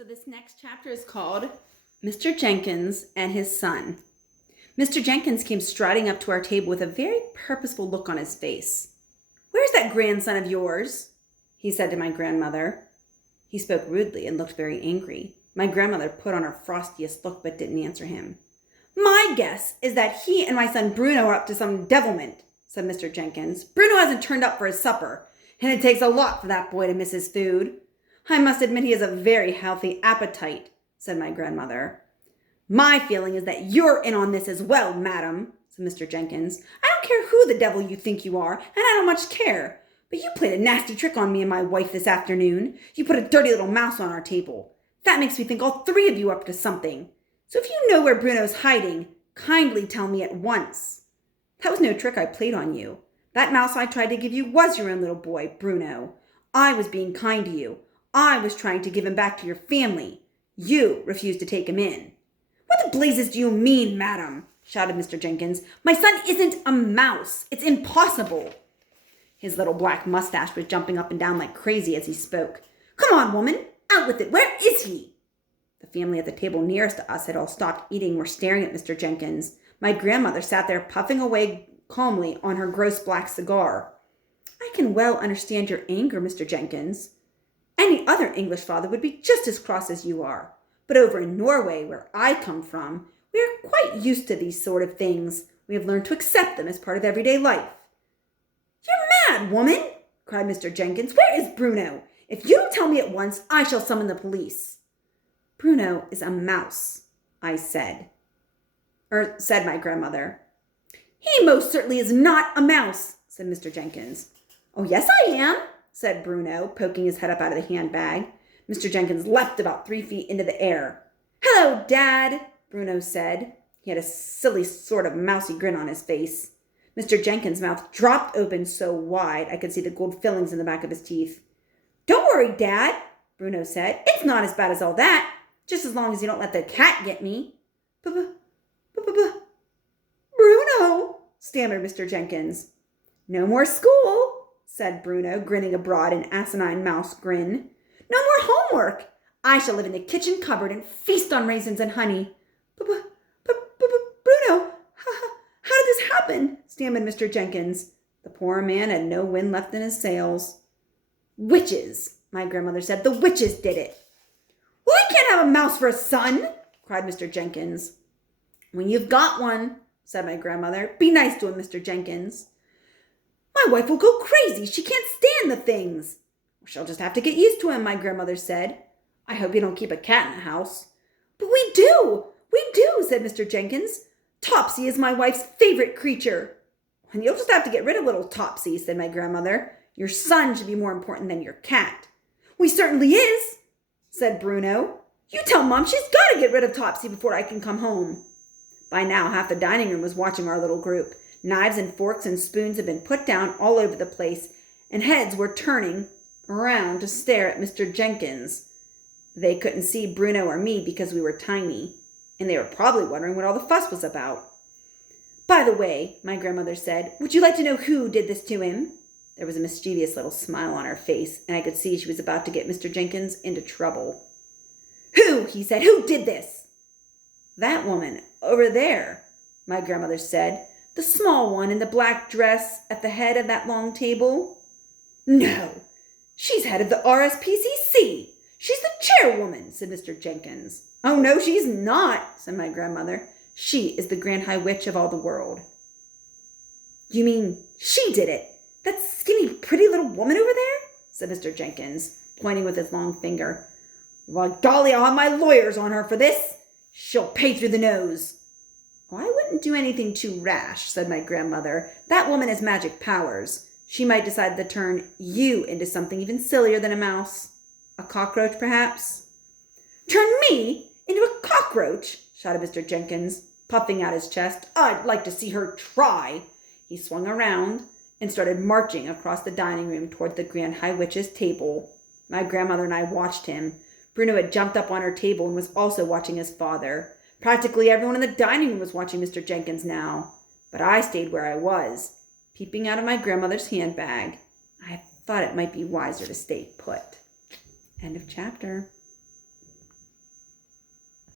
So this next chapter is called Mr. Jenkins and His Son. Mr. Jenkins came striding up to our table with a very purposeful look on his face. "Where's that grandson of yours?" he said to my grandmother. He spoke rudely and looked very angry. My grandmother put on her frostiest look but didn't answer him. "My guess is that he and my son Bruno are up to some devilment," said Mr. Jenkins. "Bruno hasn't turned up for his supper, and it takes a lot for that boy to miss his food. I must admit he has a very healthy appetite," said my grandmother. "My feeling is that you're in on this as well, madam," said Mr. Jenkins. "I don't care who the devil you think you are, and I don't much care. But you played a nasty trick on me and my wife this afternoon. You put a dirty little mouse on our table. That makes me think all three of you are up to something. So if you know where Bruno's hiding, kindly tell me at once." "That was no trick I played on you. That mouse I tried to give you was your own little boy, Bruno. I was being kind to you. I was trying to give him back to your family. You refused to take him in." "What the blazes do you mean, madam?" shouted Mr. Jenkins. "My son isn't a mouse. It's impossible." His little black mustache was jumping up and down like crazy as he spoke. "Come on, woman, out with it. Where is he?" The family at the table nearest to us had all stopped eating and were staring at Mr. Jenkins. My grandmother sat there puffing away calmly on her gross black cigar. "I can well understand your anger, Mr. Jenkins. Any other English father would be just as cross as you are. But over in Norway, where I come from, we are quite used to these sort of things. We have learned to accept them as part of everyday life." "You're mad, woman!" cried Mr. Jenkins. "Where is Bruno? If you don't tell me at once, I shall summon the police." "Bruno is a mouse," I said. Said my grandmother. "He most certainly is not a mouse," said Mr. Jenkins. "Oh, yes, I am," said Bruno, poking his head up out of the handbag. Mr. Jenkins leapt about 3 feet into the air. "Hello, Dad," Bruno said. He had a silly sort of mousy grin on his face. Mr. Jenkins' mouth dropped open so wide I could see the gold fillings in the back of his teeth. "Don't worry, Dad," Bruno said. "It's not as bad as all that, just as long as you don't let the cat get me." "Bruno," stammered Mr. Jenkins. "No more school," said Bruno, grinning a broad and asinine mouse grin. "No more homework. I shall live in the kitchen cupboard and feast on raisins and honey." "Bruno, how did this happen?" stammered Mr. Jenkins. The poor man had no wind left in his sails. "Witches," my grandmother said. "The witches did it." "Well, I can't have a mouse for a son," cried Mr. Jenkins. "When you've got one," said my grandmother. "Be nice to him, Mr. Jenkins." "My wife will go crazy. She can't stand the things." "She'll just have to get used to him," my grandmother said. "I hope you don't keep a cat in the house." "But we do, said Mr. Jenkins. "Topsy is my wife's favorite creature." "And you'll just have to get rid of little Topsy," said my grandmother. "Your son should be more important than your cat." "We certainly is," said Bruno. "You tell Mom she's got to get rid of Topsy before I can come home." By now, half the dining room was watching our little group. Knives and forks and spoons had been put down all over the place, and heads were turning around to stare at Mr. Jenkins. They couldn't see Bruno or me because we were tiny, and they were probably wondering what all the fuss was about. "By the way," my grandmother said, "would you like to know who did this to him?" There was a mischievous little smile on her face, and I could see she was about to get Mr. Jenkins into trouble. "Who?" he said. "Who did this?" "That woman over there," my grandmother said. "The small one in the black dress at the head of that long table." "No, she's head of the RSPCC. She's the chairwoman," said Mr. Jenkins. "Oh, no, she's not," said my grandmother. "She is the Grand High Witch of all the world." "You mean she did it? That skinny, pretty little woman over there?" said Mr. Jenkins, pointing with his long finger. "Well, golly, I'll have my lawyers on her for this. She'll pay through the nose." "Oh, I wouldn't do anything too rash," said my grandmother. "That woman has magic powers. She might decide to turn you into something even sillier than a mouse. A cockroach, perhaps." "Turn me into a cockroach?" shouted Mr. Jenkins, puffing out his chest. "I'd like to see her try." He swung around and started marching across the dining room toward the Grand High Witch's table. My grandmother and I watched him. Bruno had jumped up on her table and was also watching his father. Practically everyone in the dining room was watching Mr. Jenkins now. But I stayed where I was, peeping out of my grandmother's handbag. I thought it might be wiser to stay put. End of chapter.